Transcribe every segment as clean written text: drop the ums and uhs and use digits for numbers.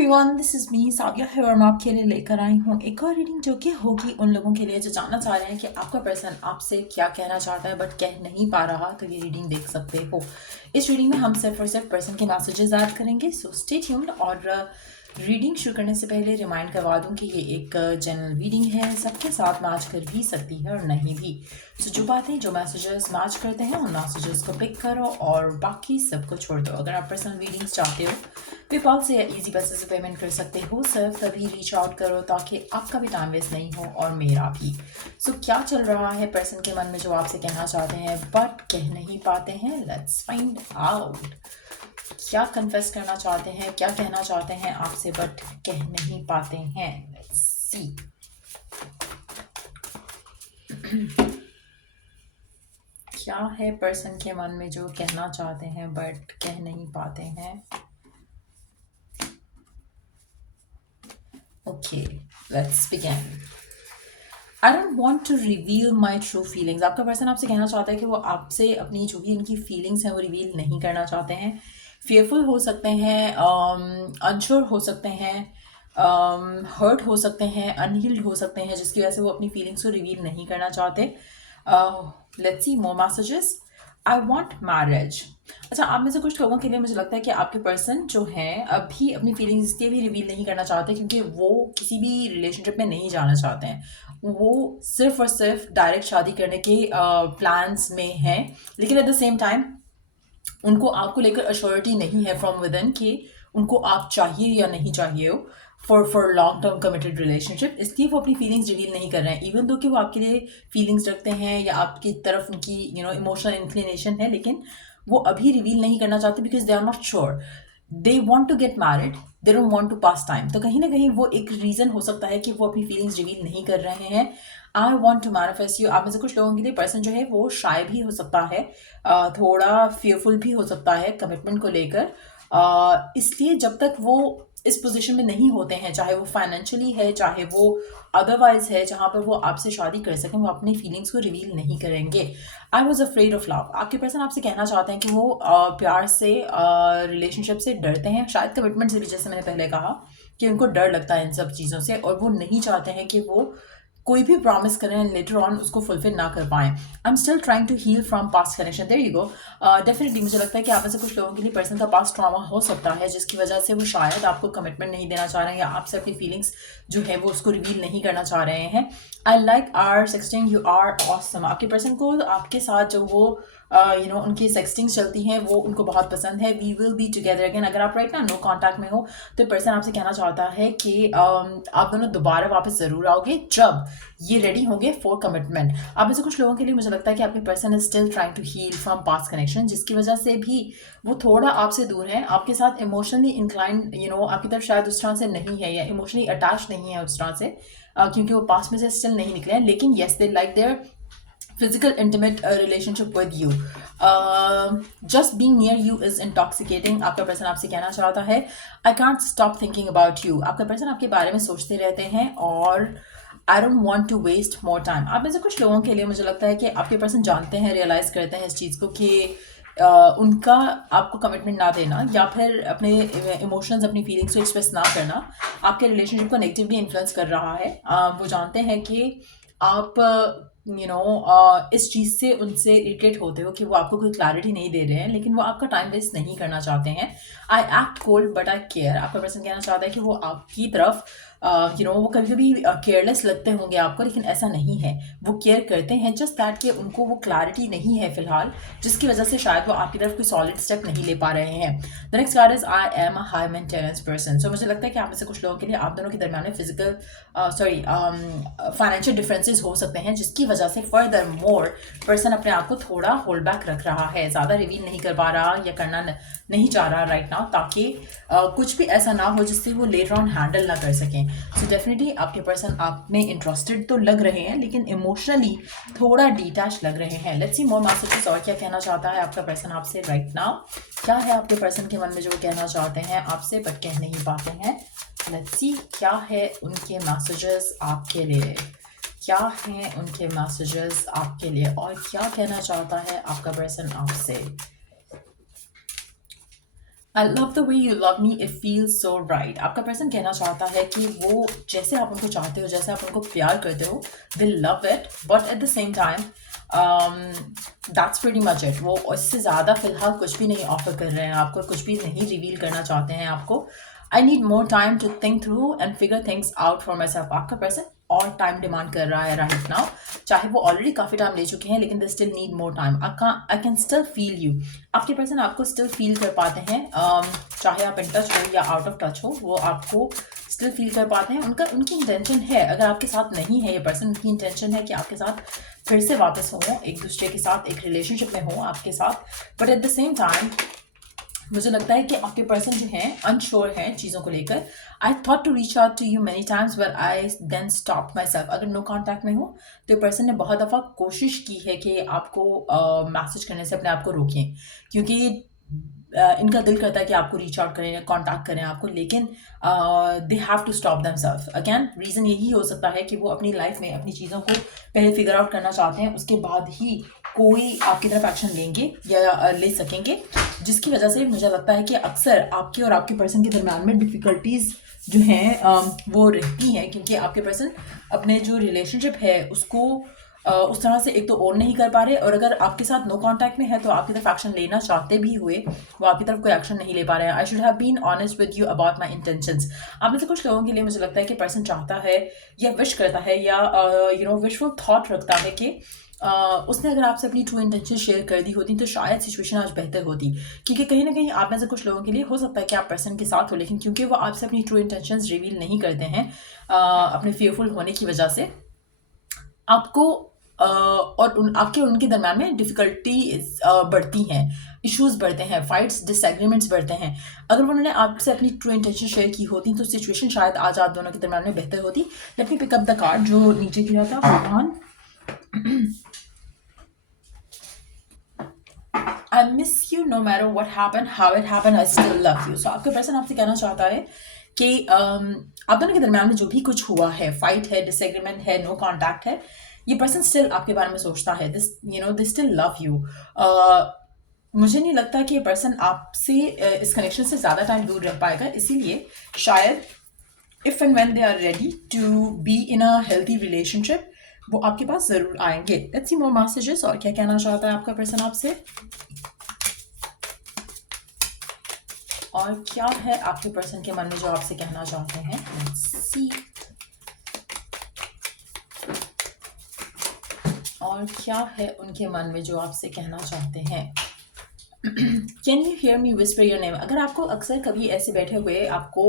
Everyone, this is me साविया है और मैं आपके लिए लेकर आई हूँ एक और रीडिंग जो कि होगी उन लोगों के लिए जो जानना चाह रहे हैं कि आपका पर्सन आपसे क्या कहना चाहता है बट कह नहीं पा रहा। तो ये रीडिंग देख सकते हो। इस रीडिंग में हम सिर्फ और सिर्फ पर्सन के मैसेजेस ऐड करेंगे, सो स्टे ट्यून्ड। और रीडिंग शुरू करने से पहले रिमाइंड करवा दूं कि ये एक जनरल रीडिंग है, सबके साथ मैच कर भी सकती है और नहीं भी। तो जो बातें जो मैसेजेस मैच करते हैं उन मैसेजेस को पिक करो और बाकी सबको छोड़ दो। अगर आप पर्सनल रीडिंग्स चाहते हो पेपाल से या इजी पैसे से पेमेंट कर सकते हो। सिर्फ तभी रीच आउट करो ताकि आपका भी टाइम वेस्ट नहीं हो और मेरा भी। सो क्या चल रहा है पर्सन के मन में जो आपसे कहना चाहते हैं बट कह नहीं पाते हैं, लेट्स फाइंड आउट। क्या कन्फेस करना चाहते हैं, क्या कहना चाहते हैं आपसे बट कह नहीं पाते हैं, लेट्स सी। क्या है पर्सन के मन में जो कहना चाहते हैं बट कह नहीं पाते हैं। Okay, let's begin. I don't want to reveal my true feelings. आपका पर्सन आपसे कहना चाहता है कि वो आपसे अपनी जो भी उनकी फीलिंग्स हैं वो रिवील नहीं करना चाहते हैं। फेयरफुल हो सकते हैं, अनश्योर हो सकते हैं, हर्ट हो सकते हैं, अनहील्ड हो सकते हैं, जिसकी वजह से वो अपनी फीलिंग्स को रिवील नहीं करना चाहते। Let's see more messages. I want marriage. अच्छा, आप में से कुछ लोगों के लिए मुझे लगता है कि आपके पर्सन जो हैं अभी अपनी फीलिंग्स इसलिए भी रिवील नहीं करना चाहते क्योंकि वो किसी भी रिलेशनशिप में नहीं जाना चाहते हैं। वो सिर्फ और सिर्फ डायरेक्ट शादी करने के प्लान्स में हैं, लेकिन एट द सेम टाइम उनको आपको लेकर अश्योरिटी नहीं है फ्रॉम विद इन कि उनको आप चाहिए या नहीं चाहिए हो for long term committed relationship. इसलिए वो अपनी फीलिंग्स रिवील नहीं कर रहे हैं, इवन दो कि वो आपके लिए फीलिंग्स रखते हैं या आपकी तरफ उनकी इमोशनल इंक्लिनेशन है, लेकिन वो अभी रिवील नहीं करना चाहते because they are not sure. They want to get married, they don't want to pass time. तो कहीं ना कहीं वो एक रीज़न हो सकता है कि वो अपनी फीलिंग्स रिवील नहीं कर रहे हैं। I want to manifest you. आप में से कुछ लोगों के लिए पर्सन जो है वो शाय भी हो सकता है, थोड़ा फेयरफुल भी हो सकता है कमिटमेंट को लेकर। इसलिए जब तक वो इस पोजीशन में नहीं होते हैं, चाहे वो फाइनेंशियली है चाहे वो अदरवाइज है, जहाँ पर वो आपसे शादी कर सकें, वो अपनी फीलिंग्स को रिवील नहीं करेंगे। I was afraid of love. आपके पर्सन आपसे कहना चाहते हैं कि वो प्यार से, रिलेशनशिप से डरते हैं, शायद कमिटमेंट से भी, जैसे मैंने पहले कहा कि उनको डर लगता है इन सब चीज़ों से और वो नहीं चाहते हैं कि वो कोई भी प्रॉमिस करें लेटर ऑन उसको फुलफिल ना कर पाएं। I am still trying to heal from past connection. There you go. Definitely मुझे लगता है कि आप में से कुछ लोगों के लिए पर्सन का पास्ट ट्रॉमा हो सकता है जिसकी वजह से वो शायद आपको कमिटमेंट नहीं देना चाह रहे हैं या आपसे अपनी फीलिंग्स जो है वो उसको रिवील नहीं करना चाह रहे हैं। I like are sexting, you are awesome. आपके पर्सन को आपके साथ जो वो उनकी सेक्सटिंग्स चलती हैं वो उनको बहुत पसंद है। We will be together again. अगर आप राइट ना नो कॉन्टैक्ट में हो तो पर्सन आपसे कहना चाहता है कि आप दोनों दोबारा वापस ज़रूर आओगे जब ये रेडी होंगे फॉर कमिटमेंट। आप में से कुछ लोगों के लिए मुझे लगता है कि आपके person is still trying to heal from past connection, जिसकी वजह से भी वो थोड़ा आपसे दूर हैं। आपके साथ इमोशनली इंक्लाइंड आपकी तरफ शायद उस तरह से नहीं है या इमोशनली अटैच नहीं है उस तरह से, क्योंकि वो पास्ट में से स्टिल नहीं निकले हैं। लेकिन yes, they like their physical intimate relationship with you. Just being near you is intoxicating. आपका पर्सन आपसे कहना चाहता है I can't stop thinking about you. आपका पर्सन आपके बारे में सोचते रहते हैं और I don't want to waste more time. आप में से कुछ लोगों के लिए मुझे लगता है कि आपके पर्सन जानते हैं, रियलाइज करते हैं इस चीज़ को कि उनका आपको कमिटमेंट ना देना या फिर अपने इमोशंस, अपनी फीलिंग्स को एक्सप्रेस ना करना आपके रिलेशनशिप को नेगेटिवली इन्फ्लुएंस कर रहा है। वो जानते हैं कि आप इस चीज़ से उनसे इरिटेट होते हो कि वो आपको कोई क्लैरिटी नहीं दे रहे हैं, लेकिन वो आपका टाइम वेस्ट नहीं करना चाहते हैं। I act cold but I care. आपका पर्सन कहना चाहता है कि वो आपकी तरफ वो कभी कभी केयरलेस लगते होंगे आपको, लेकिन ऐसा नहीं है। वो केयर करते हैं, जस्ट दैट कि उनको वो क्लैरिटी नहीं है फिलहाल, जिसकी वजह से शायद वो आपकी तरफ कोई सॉलिड स्टेप नहीं ले पा रहे हैं। The next card is I am a high maintenance person. So मुझे लगता है कि आप में से कुछ लोगों के लिए आप दोनों के दरमियान में फिजिकल फाइनेंशियल डिफरेंसेस हो सकते हैं, जिसकी वजह से फर्दर मोर पर्सन अपने आप को थोड़ा होल्ड बैक रख रहा है, ज़्यादा रिवील नहीं कर पा रहा या करना नहीं चाह रहा राइट नाउ, ताकि कुछ भी ऐसा ना हो जिससे वो लेटर ऑन हैंडल ना कर सकें। सो डेफिनेटली आपके पर्सन आप में इंटरेस्टेड तो लग रहे हैं लेकिन इमोशनली थोड़ा डिटैच लग रहे हैं। Let's see more messages. और क्या कहना चाहता है आपका पर्सन आपसे राइट नाउ? क्या है आपके पर्सन के मन में जो कहना चाहते हैं आपसे बट कह नहीं पाते हैं? लेट्स सी क्या है उनके मैसेजेस आपके लिए, क्या हैं उनके मैसेजेस आपके लिए और क्या कहना चाहता है आपका पर्सन आपसे। I love the way you love me, it feels so right. आपका पर्सन कहना चाहता है कि वो जैसे आप उनको चाहते हो, जैसे आप उनको प्यार करते हो, दे love it, but at the same time that's pretty much it. वो इससे ज़्यादा फिलहाल कुछ भी नहीं ऑफर कर रहे हैं आपको, कुछ भी नहीं रिवील करना चाहते हैं आपको। I need more time to think through and figure things out for myself. आपका पर्सन और टाइम डिमांड कर रहा है राइट नाउ। चाहे वो ऑलरेडी काफ़ी टाइम ले चुके हैं, लेकिन they still need more time. I can still feel you. आपके पर्सन आपको स्टिल फील कर पाते हैं, चाहे आप इन टच हो या आउट ऑफ टच हो, वो आपको स्टिल फील कर पाते हैं। उनकी इंटेंशन है, अगर आपके साथ नहीं है ये पर्सन, उनकी इंटेंशन है कि आपके साथ फिर से वापस हो, एक दूसरे के साथ एक रिलेशनशिप में हो आपके साथ। But at the same time मुझे लगता है कि आपके पर्सन जो हैं अनश्योर हैं चीज़ों को लेकर। I thought to reach out to you many times but I then stop myself. अगर नो कॉन्टैक्ट में हो तो पर्सन ने बहुत दफ़ा कोशिश की है कि आपको मैसेज करने से अपने आप को रोकें, क्योंकि इनका दिल करता है कि आपको रीच आउट करें, कॉन्टैक्ट करें आपको, लेकिन they have to stop themselves. Again reason यही हो सकता है कि वो अपनी लाइफ में अपनी चीज़ों को पहले फिगर आउट करना चाहते हैं, उसके बाद ही कोई आपकी तरफ एक्शन लेंगे या ले सकेंगे, जिसकी वजह से मुझे लगता है कि अक्सर आपके और आपके पर्सन के दरम्यान में डिफ़िकल्टीज़ जो हैं वो रहती हैं, क्योंकि आपके पर्सन अपने जो रिलेशनशिप है उसको उस तरह से एक तो ओन नहीं कर पा रहे, और अगर आपके साथ नो कांटेक्ट में है तो आपकी तरफ एक्शन लेना चाहते भी हुए वो आपकी तरफ कोई एक्शन नहीं ले पा रहे हैं। I should have been honest with you about my intentions. आप में से कुछ लोगों के लिए मुझे लगता है कि पर्सन चाहता है या विश करता है या विशफुल थॉट रखता है कि उसने अगर आपसे अपनी ट्रू इंटेंशन शेयर कर दी होती तो शायद सिचुएशन आज बेहतर होती, क्योंकि कहीं ना कहीं आप में से कुछ लोगों के लिए हो सकता है कि आप पर्सन के साथ हो, लेकिन क्योंकि वो आपसे अपनी ट्रू इंटेंशंस रिवील नहीं करते हैं अपने फेयरफुल होने की वजह से, आपको और आपके और उनके दरम्यान में डिफ़िकल्टी बढ़ती हैं, इश्यूज़ बढ़ते हैं, फाइट्स, डिसएग्रीमेंट्स बढ़ते हैं। अगर उन्होंने आपसे अपनी ट्रू इंटेंशन शेयर की होती तो सिचुएशन शायद आज आप दोनों के दरम्यान में बेहतर होती। Let me pick up the card जो नीचे गिरा था, भगवान। I miss you no matter what happen, how it happen, I still love you. So आपका पर्सन आपसे कहना चाहता है कि आप दोनों के दरम्यान में जो भी कुछ हुआ है, फाइट है, डिसएग्रीमेंट है, नो कॉन्टैक्ट है, ये पर्सन स्टिल आपके बारे में सोचता है, दे स्टिल लव यू। मुझे नहीं लगता कि ये पर्सन आपसे इस कनेक्शन से ज़्यादा टाइम दूर रह पाएगा, इसीलिए शायद if and when they are ready to be in a healthy relationship वो आपके पास ज़रूर आएंगे। लेट्स सी मोर मैसेजेस, और क्या कहना चाहता है आपका पर्सन आपसे, और क्या है आपके पर्सन के मन में जो आपसे कहना चाहते हैं। लेट्स सी, और क्या है उनके मन में जो आपसे कहना चाहते हैं। Can you hear me whisper your name. अगर आपको अक्सर कभी ऐसे बैठे हुए आपको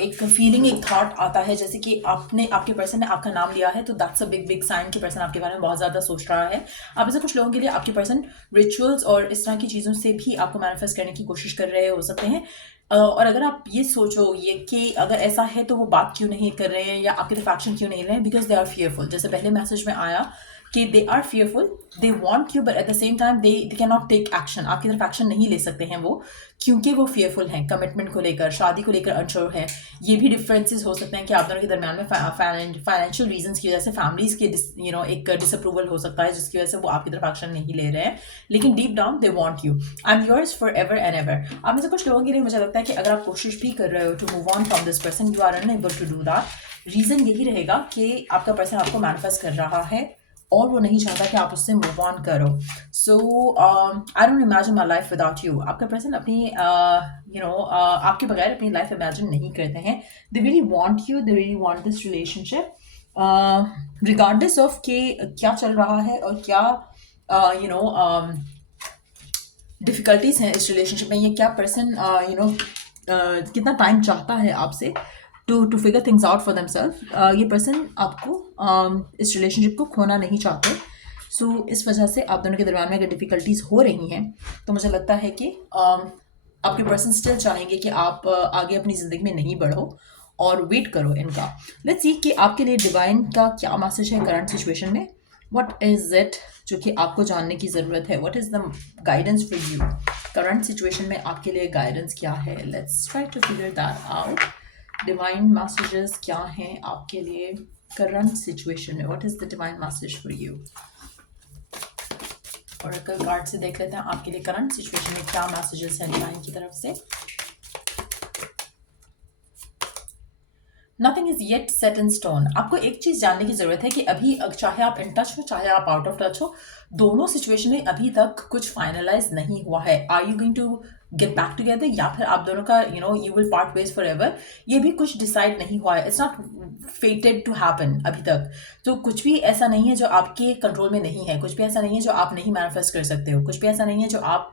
एक फीलिंग, एक थॉट आता है जैसे कि आपके पर्सन ने आपका नाम लिया है, तो that's a big big sign कि पर्सन आपके बारे में बहुत ज़्यादा सोच रहा है। आप ऐसे कुछ लोगों के लिए आपके पर्सन रिचुअल्स और इस तरह की चीज़ों से भी आपको मैनिफेस्ट करने की कोशिश कर रहे हो सकते हैं। और अगर आप ये सोचो ये कि अगर ऐसा है तो वो बात क्यों नहीं कर रहे हैं या आपकी तरफ एक्शन क्यों नहीं ले रहे हैं, बिकॉज दे आर फियरफुल। जैसे पहले मैसेज में आया कि they are fearful, they want you but at the same time they can not take action. आपकी तरफ एक्शन नहीं ले सकते हैं वो, क्योंकि वो फियरफुल हैं, कमिटमेंट को लेकर, शादी को लेकर अनश्योर है। ये भी डिफरेंसेस हो सकते हैं कि आप दोनों के दरम्यान में फाइनेंशियल रीजंस की वजह से, फैमिलीज के एक डिसअप्रूवल हो सकता है जिसकी वजह से वो आपकी तरफ एक्शन नहीं ले रहे हैं, लेकिन deep down they want you. I am yours for ever and ever. आप में से कुछ लोगों के लिए मुझे लगता है कि अगर आप कोशिश भी कर रहे हो to move on from this person, you are unable to do that. Reason यही रहेगा कि आपका पर्सन आपको मैनिफेस्ट कर रहा है और वो नहीं चाहता कि आप उससे मूव ऑन करो। So I don't imagine my life without you. आपका पर्सन अपनी आपके बगैर अपनी लाइफ इमेजिन नहीं करते हैं। They really want you, they really want this relationship regardless of कि क्या चल रहा है और क्या डिफ़िकल्टीज़ हैं इस रिलेशनशिप में, ये क्या पर्सन कितना टाइम चाहता है आपसे to figure things out for themselves. ये पर्सन आपको इस रिलेशनशिप को खोना नहीं चाहते। सो इस वजह से आप दोनों के दरम्यान में अगर डिफ़िकल्टीज़ हो रही हैं तो मुझे लगता है कि आपके पर्सन स्टिल चाहेंगे कि आप आगे अपनी ज़िंदगी में नहीं बढ़ो और वेट करो इनका। लेट्स सी कि आपके लिए डिवाइन का क्या मैसेज है करंट सिचुएशन में। व्हाट इज़ इट जो कि आपको जानने की ज़रूरत है। What is the guidance for you current situation में, आपके लिए गाइडेंस क्या है। Let's try to figure that out. Divine messages क्या हैं आपके लिए करंट सिचुएशन में। What is the divine message for you. Oracle card से देख लेते हैं आपके लिए करंट सिचुएशन में क्या मैसेजेस हैं डिवाइन की तरफ से। Nothing is yet set in stone. आपको एक चीज जानने की जरूरत है कि अभी चाहे आप इन टच हो चाहे आप आउट ऑफ टच हो, दोनों सिचुएशन में अभी तक कुछ फाइनलाइज नहीं हुआ है। Are you going to get back together या फिर आप दोनों का you will part ways forever, ये भी कुछ डिसाइड नहीं हुआ है। It's not fated to happen अभी तक। तो कुछ भी ऐसा नहीं है जो आपके कंट्रोल में नहीं है, कुछ भी ऐसा नहीं है जो आप नहीं मैनिफेस्ट कर सकते हो, कुछ भी ऐसा नहीं है जो आप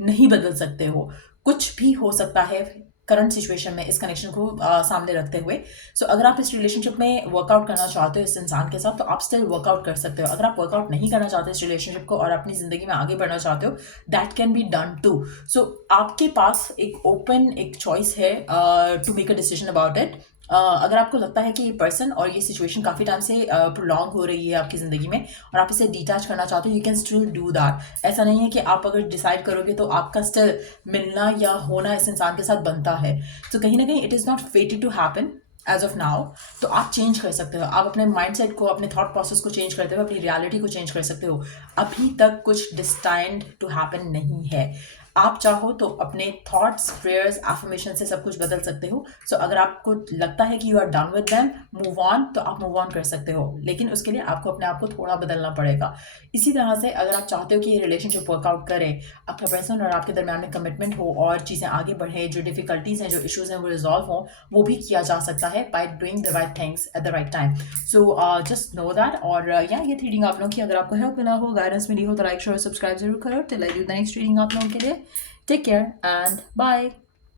नहीं बदल सकते हो। कुछ भी हो सकता है करंट सिचुएशन में इस कनेक्शन को सामने रखते हुए। सो अगर आप इस रिलेशनशिप में वर्कआउट करना चाहते हो इस इंसान के साथ, तो आप स्टिल वर्कआउट कर सकते हो। अगर आप वर्कआउट नहीं करना चाहते इस रिलेशनशिप को और अपनी जिंदगी में आगे बढ़ना चाहते हो, that can be done too. So आपके पास एक ओपन एक चॉइस है to make a decision about it. अगर आपको लगता है कि ये पर्सन और ये सिचुएशन काफ़ी टाइम से प्रोलॉन्ग हो रही है आपकी ज़िंदगी में और आप इसे डिटैच करना चाहते हो, you can still do that. ऐसा नहीं है कि आप अगर डिसाइड करोगे तो आपका स्टिल मिलना या होना इस इंसान के साथ बनता है। तो कहीं ना कहीं it is not fated to happen as of now. तो आप चेंज कर सकते हो, आप अपने माइंडसेट को, अपने थॉट प्रोसेस को चेंज करते हो, अपनी रियलिटी को चेंज कर सकते हो। अभी तक कुछ डिस्टाइंड टू हैपन नहीं है। आप चाहो तो अपने थॉट्स, प्रेयर्स, एफर्मेशन से सब कुछ बदल सकते हो। सो अगर आपको लगता है कि you are done with them, move on, तो आप मूव ऑन कर सकते हो, लेकिन उसके लिए आपको अपने आप को थोड़ा बदलना पड़ेगा। इसी तरह से अगर आप चाहते हो कि ये रिलेशनशिप वर्कआउट करे, आपका पर्सन और आपके दरमियान में कमिटमेंट हो और चीज़ें आगे बढ़े, जो डिफिकल्टीज हैं, जो इश्यूज हैं वो रिजॉल्व हो, वो भी किया जा सकता है by doing the right things at the right time. So just know that. और या ये रीडिंग आप लोगों की अगर आपको हेल्प मिला हो, गाइडेंस मिली हो, तो लाइक शेयर सब्सक्राइब जरूर करो। Till I do the next reading आप लोगों के लिए। Take care and bye.